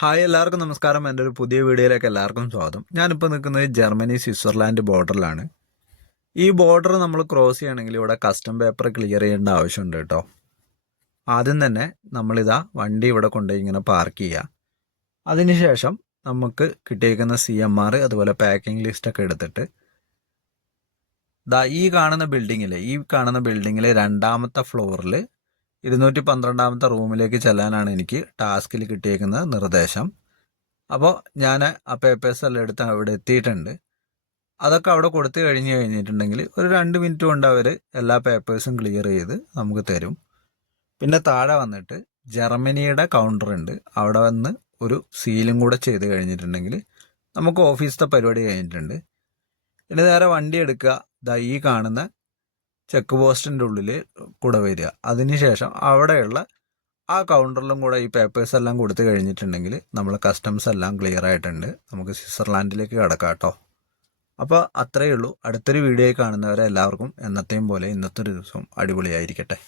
Hi എല്ലാവർക്കും നമസ്കാരം. എൻ്റെ ഒരു പുതിയ വീഡിയോയിലേക്ക് എല്ലാവർക്കും സ്വാഗതം. ഞാനിപ്പോൾ നിൽക്കുന്നത് ജർമ്മനി സ്വിറ്റ്സർലാൻഡ് ബോർഡറിലാണ്. ഈ ബോർഡർ നമ്മൾ ക്രോസ് ചെയ്യണമെങ്കിൽ ഇവിടെ കസ്റ്റം പേപ്പർ ക്ലിയർ ചെയ്യേണ്ട ആവശ്യമുണ്ട് കേട്ടോ. ആദ്യം തന്നെ നമ്മളിതാ വണ്ടി ഇവിടെ കൊണ്ടുപോയി ഇങ്ങനെ പാർക്ക് ചെയ്യുക. അതിനുശേഷം നമുക്ക് കിട്ടിയേക്കുന്ന CMR അതുപോലെ പാക്കിംഗ് ലിസ്റ്റൊക്കെ എടുത്തിട്ട് ഈ കാണുന്ന ബിൽഡിങ്ങിലെ രണ്ടാമത്തെ ഫ്ലോറിൽ 212ാമത്തെ റൂമിലേക്ക് ചെല്ലാനാണ് എനിക്ക് ടാസ്കിൽ കിട്ടിയേക്കുന്ന നിർദ്ദേശം. അപ്പോൾ ഞാൻ ആ പേപ്പേഴ്സ് എല്ലാം എടുത്ത് അവിടെ എത്തിയിട്ടുണ്ട്. അതൊക്കെ അവിടെ കൊടുത്തു കഴിഞ്ഞിട്ടുണ്ടെങ്കിൽ ഒരു 2 മിനിറ്റ് കൊണ്ട് അവർ എല്ലാ പേപ്പേഴ്സും ക്ലിയർ ചെയ്ത് നമുക്ക് തരും. പിന്നെ താഴെ വന്നിട്ട് ജർമ്മനിയുടെ കൗണ്ടർ ഉണ്ട്. അവിടെ വന്ന് ഒരു സീലും കൂടെ ചെയ്ത് കഴിഞ്ഞിട്ടുണ്ടെങ്കിൽ നമുക്ക് ഓഫീസിലത്തെ പരിപാടി കഴിഞ്ഞിട്ടുണ്ട്. ഇനി നേരെ വണ്ടി എടുക്കുക. ഈ കാണുന്ന ചെക്ക് പോസ്റ്റിൻ്റെ ഉള്ളിൽ കൂടെ വരിക. അതിനുശേഷം അവിടെയുള്ള ആ കൗണ്ടറിലും കൂടെ ഈ പേപ്പേഴ്സ് എല്ലാം കൊടുത്തു കഴിഞ്ഞിട്ടുണ്ടെങ്കിൽ നമ്മൾ കസ്റ്റംസ് എല്ലാം ക്ലിയർ ആയിട്ടുണ്ട്. നമുക്ക് സ്വിറ്റ്സർലാൻഡിലേക്ക് കടക്കാം കേട്ടോ. അപ്പോൾ അത്രയേ ഉള്ളൂ. അടുത്തൊരു വീഡിയോ കാണുന്നവരെ എല്ലാവർക്കും എന്നത്തെയും പോലെ ഇന്നത്തെ ഒരു ദിവസം അടിപൊളിയായിരിക്കട്ടെ.